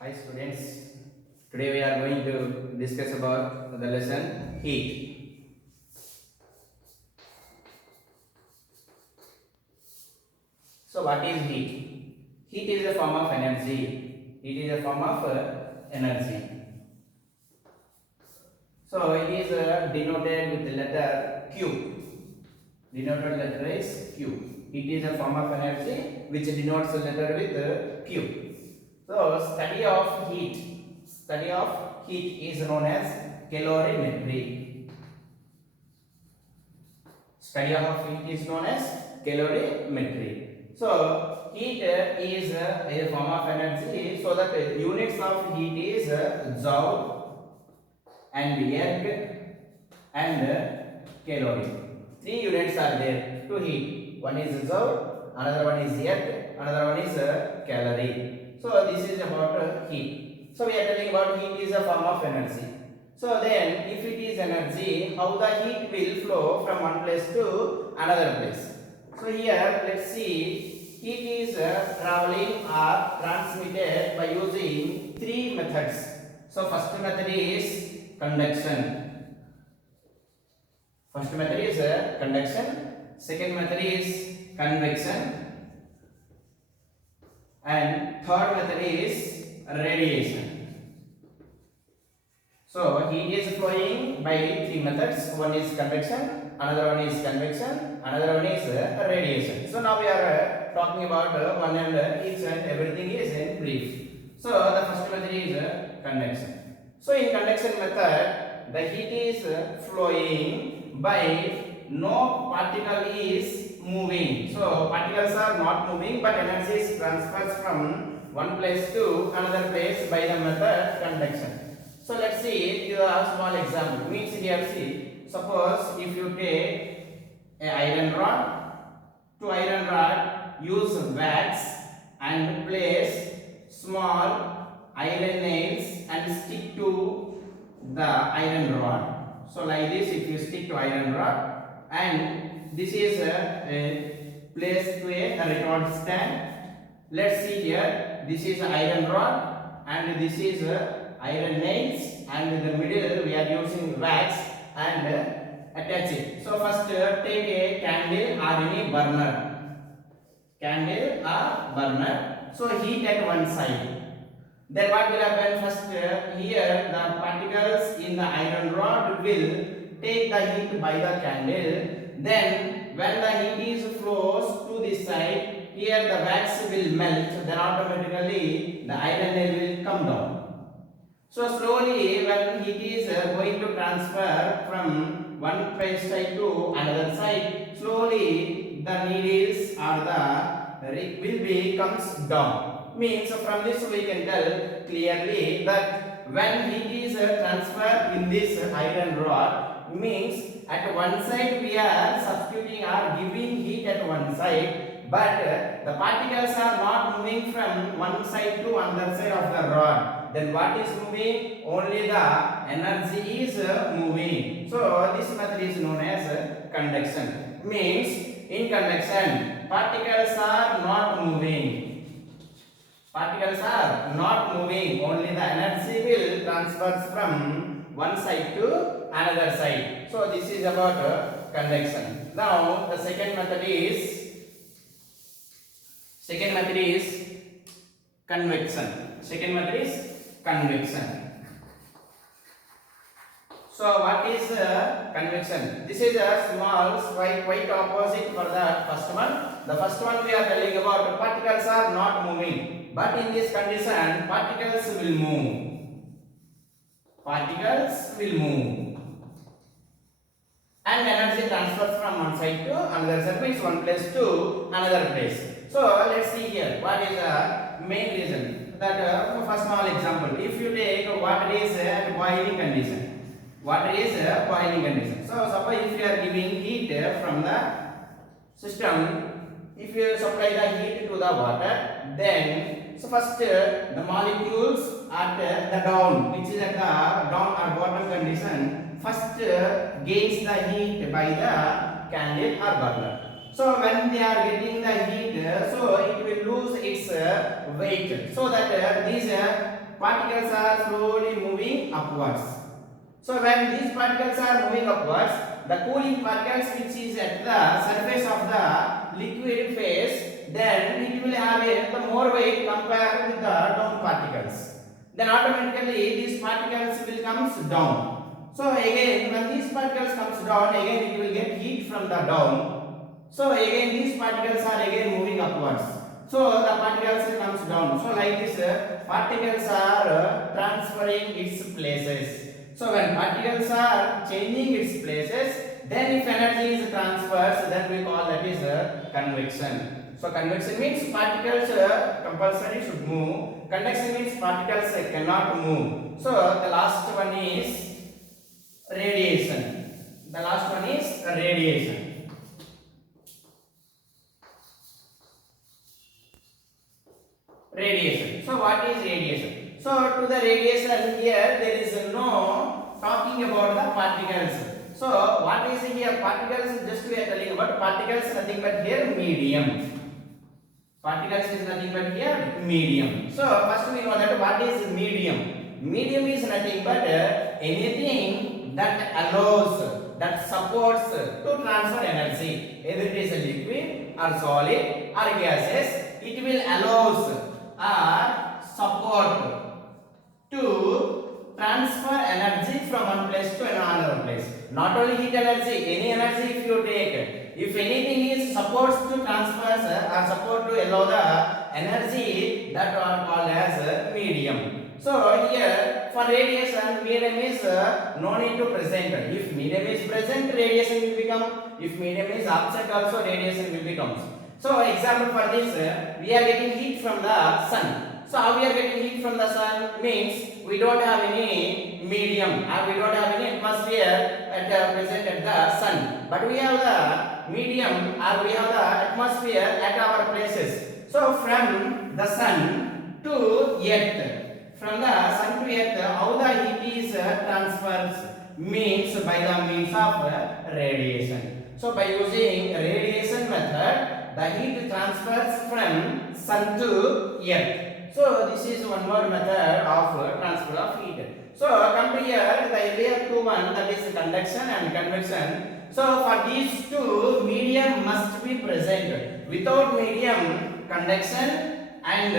Hi students, today we are going to discuss about the lesson heat. So what is heat? Heat is a form of energy. Heat is a form of energy. So it is denoted with the letter Q. Denoted letter is Q. Heat is a form of energy which denotes the letter with Q. So study of heat is known as calorimetry. Study of heat is known as calorimetry. So heat is a form of energy. So that units of heat is joule and erg and calorie. Three units are there to heat. One is joule, another one is erg, another one is calorie. So this is about heat. So we are telling about heat is a form of energy. So then if it is energy, how the heat will flow from one place to another place. So here let's see, heat is traveling or transmitted by using three methods. So first method is conduction. First method is conduction. Second method is convection. And third method is radiation. So heat is flowing by three methods. One is convection, another one is convection, another one is radiation. So now we are talking about one and each and everything is in brief. So the first method is conduction. So in conduction method, the heat is flowing by no particle is moving. So particles are not moving, but energy is transferred from one place to another place by the method conduction. So let's see a small example. Means here see, suppose if you take a iron rod, to iron rod use wax and place small iron nails and stick to the iron rod. So like this, if you stick to iron rod, and this is a place to a retort stand. Let's see here, this is iron rod and this is iron nails, and in the middle we are using wax and attach it. So first take a candle or any burner. Candle or burner. So heat at one side. Then what will happen? First here the particles in the iron rod will take the heat by the candle. Then when the heat is flows to this side, here the wax will melt. Then automatically the iron nail will come down. So slowly when heat is going to transfer from one side to another side, slowly the needles or the will be comes down. Means from this we can tell clearly that when heat is transferred in this iron rod, means at one side we are substituting or giving heat at one side, but the particles are not moving from one side to another side of the rod. Then what is moving? Only the energy is moving. So this method is known as conduction. Means in conduction, particles are not moving. Particles are not moving. Only the energy will transfer from one side to another side. So this is about conduction. Now the second method is convection. Second method is convection. So what is convection? This is a small quite opposite for the first one. The first one we are telling about particles are not moving, but in this condition particles will move. Particles will move. And energy transfers from one side to another side, means one place to another place. So let's see here what is the main reason. That first small example, if you take water is at boiling condition. Water is boiling condition. So suppose if you are giving heat from the system, if you supply the heat to the water, then so first the molecules at the down, which is at the down or bottom condition, first gains the heat by the candle or burner. So when they are getting the heat, so it will lose its weight. So that these particles are slowly moving upwards. So when these particles are moving upwards, the cooling particles which is at the surface of the liquid phase, then it will have the more weight compared with the down particles. Then automatically these particles will comes down. So again when these particles comes down, again it will get heat from the down. So again these particles are again moving upwards. So the particles comes down. So like this particles are transferring its places. So when particles are changing its places, then if energy is transferred, then we call that is convection. So convection means particles compulsory should move. Conduction means particles cannot move. So the last one is radiation. The last one is radiation. Radiation. So what is radiation? So to the radiation here there is no talking about the particles. So what is here particles? Just we are telling about particles, nothing but here medium. Particles is nothing but here medium. So first we know that what is medium. Medium is nothing but anything that allows, that supports to transfer energy. Either it is a liquid or solid or gases, it will allows or support to transfer energy from one place to another place. Not only heat energy, any energy if you take, if anything is supports to transfer or support to allow the energy, that are called as medium. So here for radiation, medium is no need to present. If medium is present, radiation will become. If medium is absent, also radiation will become. So example for this, we are getting heat from the sun. So how we are getting heat from the sun means we don't have any medium or we don't have any atmosphere present at the sun, but we have the medium or we have the atmosphere at our places. So from the sun to earth, from the sun to earth, how the heat is transfers means by the means of radiation. So by using radiation method, the heat transfers from sun to earth. So this is one more method of transfer of heat. So come to here, the earlier two one, that is conduction and convection. So for these two, medium must be present. Without medium, conduction and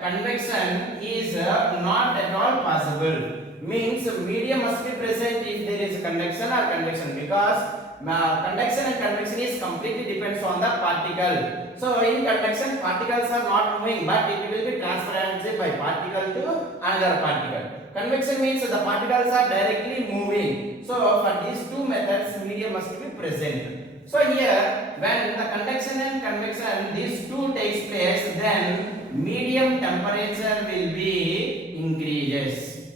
convection is not at all possible. Means medium must be present if there is conduction or convection, because conduction and convection is completely depends on the particle. So in conduction, particles are not moving, but it will be transferred energy by particle to another particle. Convection means the particles are directly moving. So for these two methods, medium must be present. So here, when the conduction and convection, these two takes place, then medium temperature will be increases.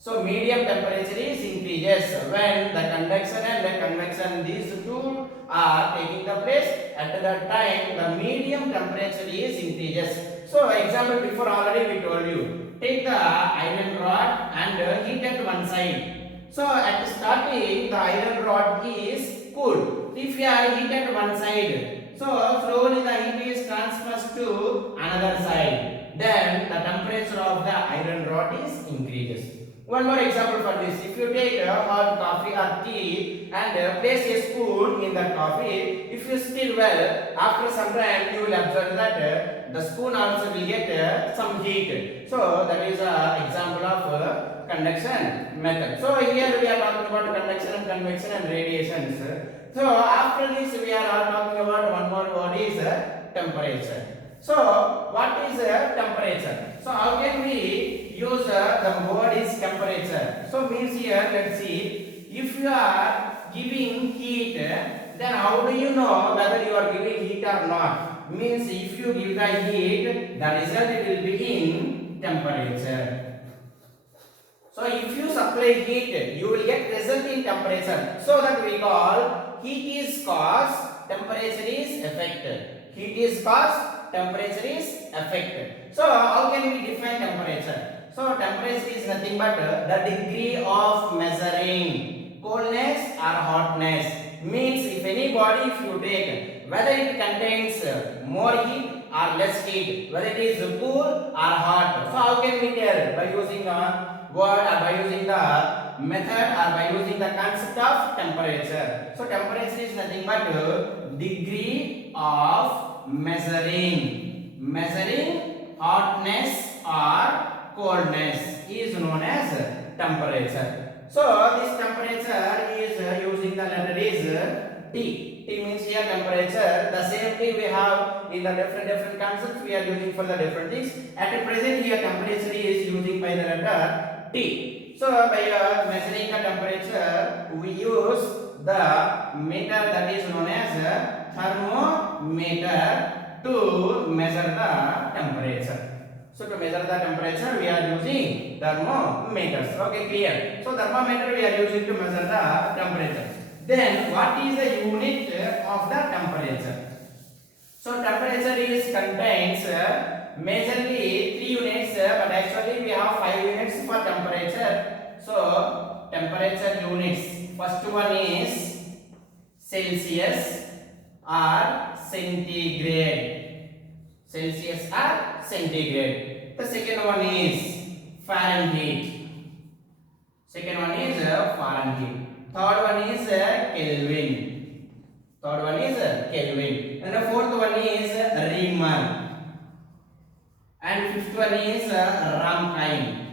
So medium temperature is increases when the conduction and the convection, these two are taking the place. At that time, the medium temperature is increases. So example before already we told you. Take the iron rod and heat at one side. So at starting, the iron rod is cool. If you are heat at one side, so slowly the heat is transferred to another side. Then the temperature of the iron rod is increases. One more example for this. If you take a hot coffee or tea and place a spoon in the coffee, if you stir well, after some time you will observe that the spoon also will get some heat. So that is an example of conduction method. So here we are talking about conduction and convection and radiations. So after this we are all talking about one more word is temperature. So what is temperature? So how can we use the word is temperature? So means here, let's see, if you are giving heat, then how do you know whether you are giving heat or not? Means if you give the heat, the result will be in temperature. So if you supply heat, you will get result in temperature. So that we call heat is cause, temperature is effect. Heat is cause, temperature is effect. So how can we define temperature? So temperature is nothing but the degree of measuring coldness or hotness. Means if any body if you take, whether it contains more heat or less heat, whether it is cool or hot. So how can we tell? By using the word or by using the method or by using the concept of temperature. So temperature is nothing but degree of measuring hotness or coldness is known as temperature. So this temperature is using the letter is T. T means here temperature. The same T we have in the different concepts we are using for the different things. At the present here temperature is using by the letter T. So by measuring the temperature we use the meter that is known as thermometer to measure the temperature. So to measure the temperature we are using thermometers. Okay, clear. So thermometer we are using to measure the temperature. Then what is the unit of the temperature? So temperature is contains majorly 3 units, but actually we have 5 units for temperature. So temperature units. First one is Celsius or centigrade. Celsius or centigrade. The second one is Fahrenheit. Second one is Fahrenheit. Third one is Kelvin. Third one is Kelvin. And the fourth one is Riemann. And fifth one is Rankine.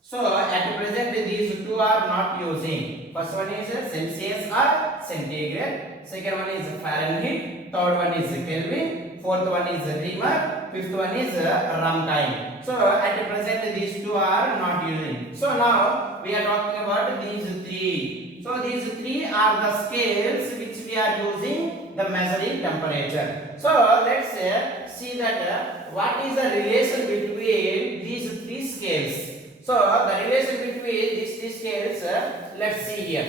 So at present these two are not using. First one is Celsius or centigrade. Second one is Fahrenheit. Third one is Kelvin. Fourth one is Riemann. Fifth one is Rankine. So at present these two are not using. So now we are talking about these three. So these three are the scales which we are using the measuring temperature. So let's see that what is the relation between these three scales. So the relation between these three scales, let's see here.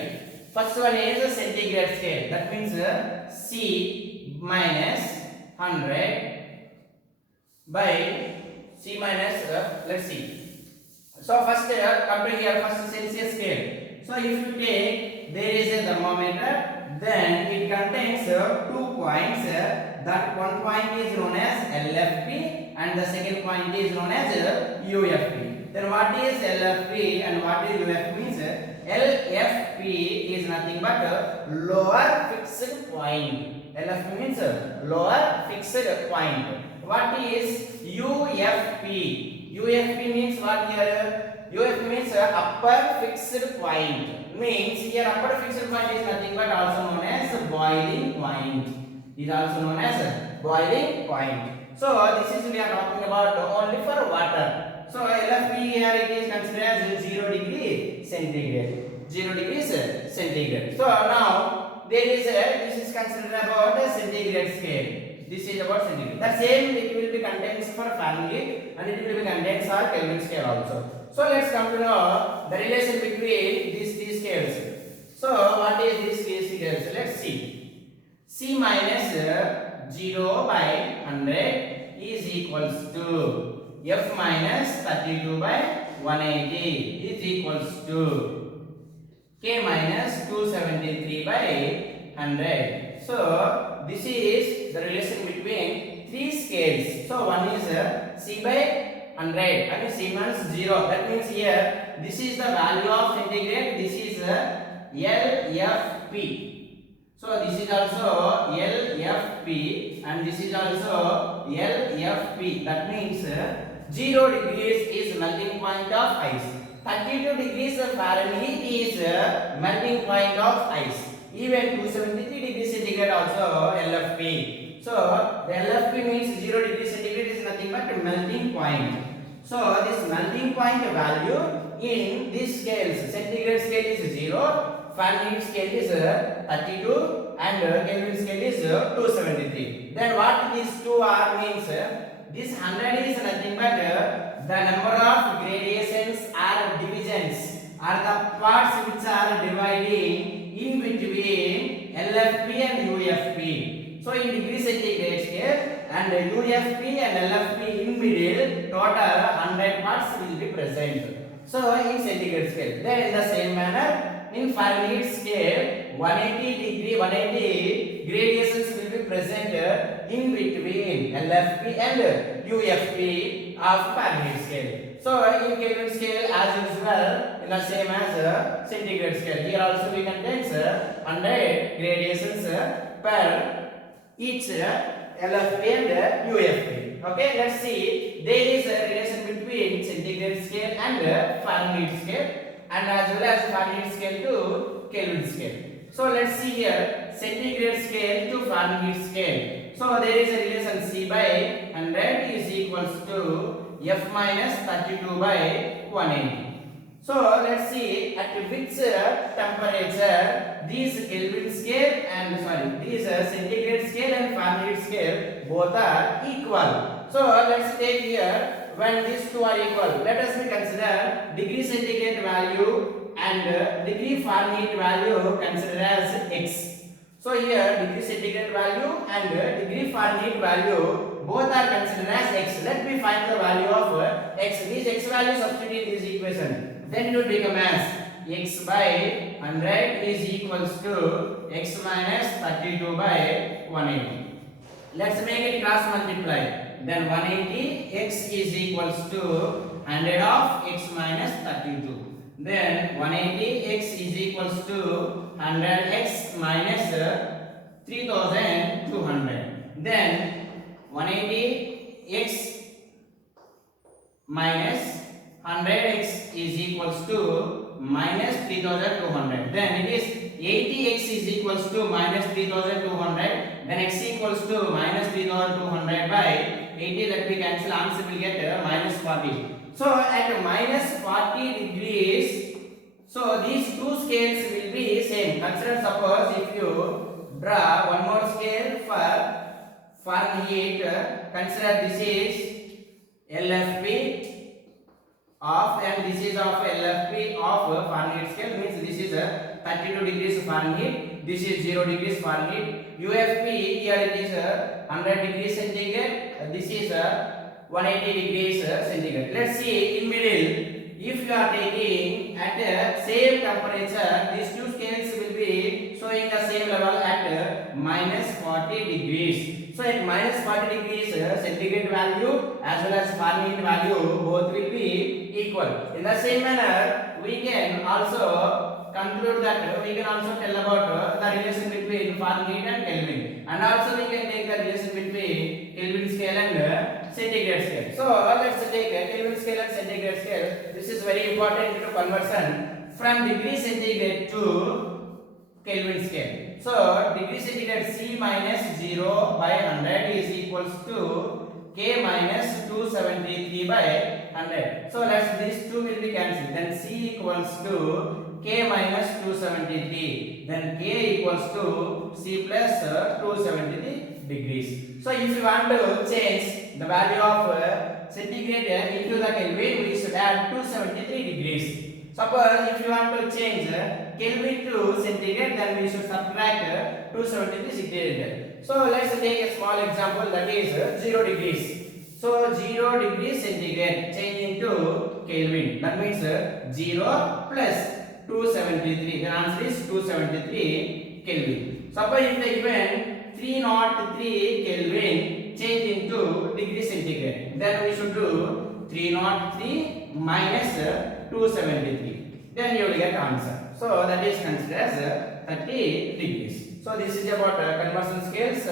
First one is a centigrade scale. That means C minus 100 by C minus, let's see. So first come to here, first Celsius scale. So if you take, there is a thermometer, then it contains 2 points. That one point is known as LFP and the second point is known as UFP. Then what is LFP and what is UFP means? LFP is nothing but lower fixed point. LFP means lower fixed point. What is UFP? UFP means what here? UFP means upper fixed point. Means here upper fixed point is nothing but also known as boiling point. Is also known as boiling point. So this is we are talking about only for water. So LFP here it is considered as 0 degree centigrade. 0 degrees centigrade. So now there is this is considered about a centigrade scale. This is about centigrade. The same it will be contains for Fahrenheit and it will be contains for Kelvin scale also. So let's come to know the relation between these scales. So what is this scales? Let's see. C minus 0 by 100 is equals to F minus 32 by 180 is equals to K minus 273 by 100. So this is the relation between three scales. So one is C by 100 and C minus 0. That means here this is the value of centigrade. This is LFP. So this is also LFP and this is also LFP. That means 0 degrees is melting point of ice. 32 degrees Fahrenheit is melting point of ice. Even 273 degrees centigrade also LFP. So the LFP means 0 degrees centigrade is nothing but melting point. So this melting point value in these scales, centigrade scale is 0, Fahrenheit scale is 32 and Kelvin scale is 273. Then what these two are means, this 100 is nothing but the number of gradations or divisions are the parts which are dividing in between LFP and UFP. So in degree centigrade scale and UFP and LFP in middle, total 100 parts will be present. So in centigrade scale, then in the same manner in Fahrenheit scale, 180 gradations will be present in between LFP and UFP of Fahrenheit scale. So in Kelvin scale, as usual, in the same as centigrade scale. Here also we contains 100 gradations per each LFP and UFP. Okay, let's see. There is a relation between centigrade scale and Fahrenheit scale, and as well as Fahrenheit scale to Kelvin scale. So let's see here, centigrade scale to Fahrenheit scale. So there is a relation C by 100 is equals to F minus 32 by 180. So let's see at which temperature these Kelvin scale and these centigrade scale and Fahrenheit scale both are equal. So let's take here when these two are equal. Let us consider degree centigrade value and degree Fahrenheit value considered as x. So here degree centigrade value and degree Fahrenheit value both are considered as x. Let me find the value of x. These x values substitute in this equation. Then it will become as x by 100 is equals to x minus 32 by 180. Let's make it cross multiply. Then 180 x is equals to 100 of x minus 32. Then 180 x is equals to 100x minus 3200. Then 180 x minus 100x is equals to minus 3200. Then it is 80x is equals to minus 3200. Then x equals to minus 3200 by 80. Let me cancel. Answer will get minus 40. So at minus 40 degrees, so these two scales will be same. Consider suppose if you draw one more scale for Fahrenheit. Consider this is LFP of and this is of LFP of Fahrenheit scale, means this is 32 degrees Fahrenheit, this is 0 degrees Fahrenheit. UFP here it is 100 degrees centigrade, this is 180 degrees centigrade. Let's see in middle. If you are taking at the same temperature, these two scales will be showing the same level at minus 40 degrees. So at minus 40 degrees centigrade value as well as Fahrenheit value both will be equal. In the same manner, we can also conclude that we can also tell about the relation between Fahrenheit and Kelvin, and also we can take the relation between Kelvin scale and centigrade scale. So let's take Kelvin scale and centigrade scale. This is very important to conversion from degree centigrade to Kelvin scale. So degree centigrade C minus 0 by 100 is equals to K minus 273 by 100. So let's these two will be cancelled. Then C equals to K minus 273. Then K equals to C plus 273 degrees. So if you want to change the value of centigrade into the Kelvin, we should add 273 degrees. Suppose if you want to change Kelvin to centigrade, then we should subtract 273 centigrade. So let's take a small example, that is 0 degrees. So 0 degrees centigrade change into Kelvin. That means 0 plus 273. The answer is 273 Kelvin. Suppose if they given 303 Kelvin change into degree centigrade, then we should do 303 minus 273. Then you will get answer. So that is considered as 30 degrees. So this is about conversion scales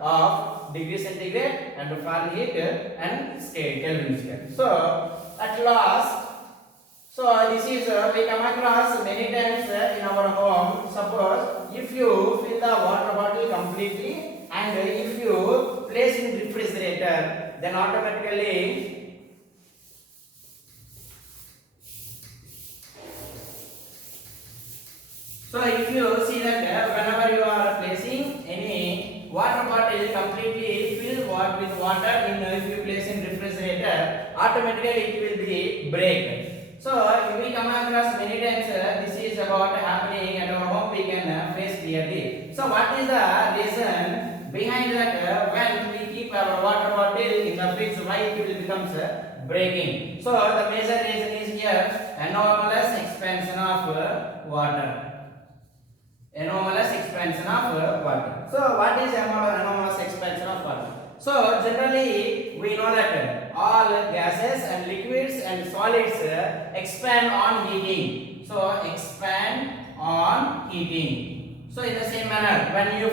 of degree centigrade and Fahrenheit and scale Kelvin scale. So at last, so this is we come across many times in our home. Suppose if you fill the water bottle completely and if you place in refrigerator, then automatically so if you see that whenever you are placing any water bottle completely filled with water in if you place in refrigerator, automatically it will be break. So if we come across many times this is about happening at our home, we can face clearly. So what is the reason behind that when we keep our water bottle in the fridge, why it will becomes breaking? So the major reason is here anomalous expansion of water. anomalous expansion of water. So what is anomalous expansion of water? So generally we know that all gases and liquids and solids expand on heating. So expand on heating. So in the same manner, when you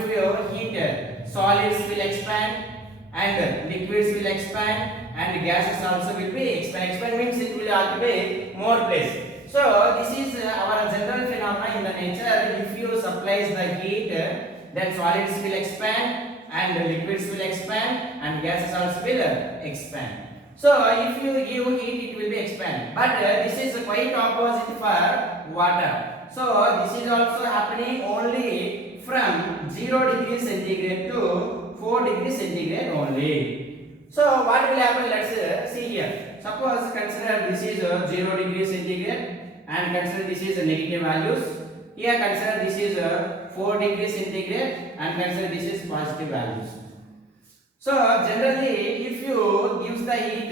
heat, solids will expand and liquids will expand and gases also will be expand. Expand means it will occupy more place. So this is our general phenomena in the nature. If you supply the heat, then solids will expand and liquids will expand and gases also will expand. So if you give heat, it will be expand. But this is quite opposite for water. So this is also happening only from 0 degrees centigrade to 4 degrees centigrade only. So what will happen? Let's see here. Suppose consider this is 0 degrees centigrade and consider this is negative values. Here consider this is 4 degrees centigrade and consider this is positive values. So generally if you gives the heat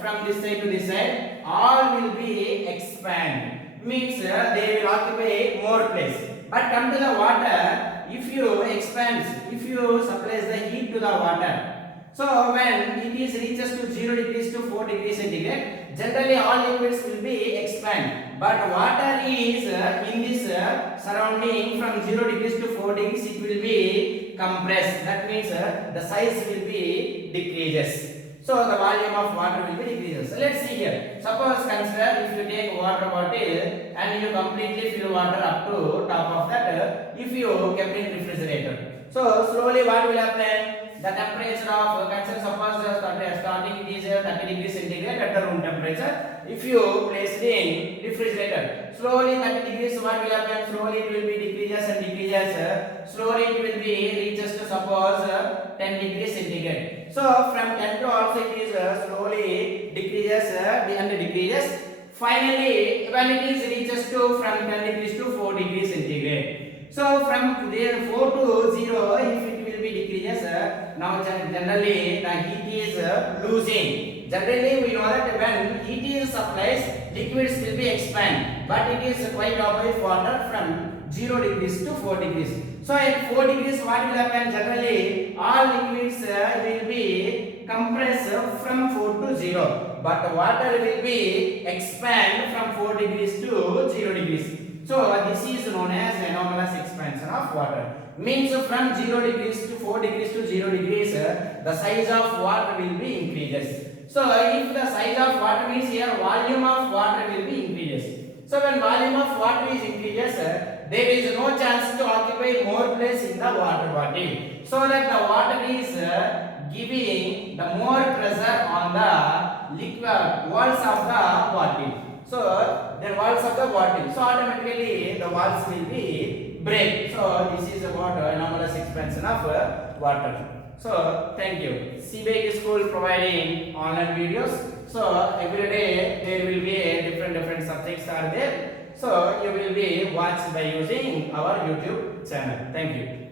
from this side to this side, all will be expand, means they will occupy more place. But come to the water, if you expand, if you supply the heat to the water, so when it is reaches to 0 degrees to 4 degrees centigrade, generally all liquids will be expand. But water is in this surrounding from 0 degrees to 4 degrees, it will be compressed. That means the size will be decreases. So the volume of water will be decreases. So let's see here. Suppose consider if you take water bottle and you completely fill water up to top of that, if you kept in refrigerator. So slowly what will happen? The temperature of, consider suppose starting it is 30 degrees centigrade at the room temperature. If you place it in refrigerator, slowly 30 degrees, what will happen? Slowly it will be decreases and decreases. Slowly it will be reaches to suppose 10 degrees centigrade. So from 10 to also it is slowly decreases and decreases. Finally, when it is reaches to from 10 degrees to 4 degrees centigrade. So from there 4 to 0, if it will be decreases, now generally the heat is losing. Generally we know that when heat is supplied, liquids will be expand, but it is quite opposite water from 0 degrees to 4 degrees. So at 4 degrees what will happen? Generally all liquids will be compressed from 4 to 0, but water will be expand from 4 degrees to 0 degrees. So this is known as anomalous expansion of water. Means from 0 degrees to 4 degrees to 0 degrees, the size of water will be increases. So if the size of water means here volume of water will be increases. So when volume of water is increases, there is no chance to occupy more place in the water body. So that the water is giving the more pressure on the liquid walls of the bottle. So the walls of the bottle. So automatically the walls will be break. So this is about anomalous expansion of water. So thank you. CBIT school providing online videos. So every day there will be different subjects are there. So you will be watched by using our YouTube channel. Thank you.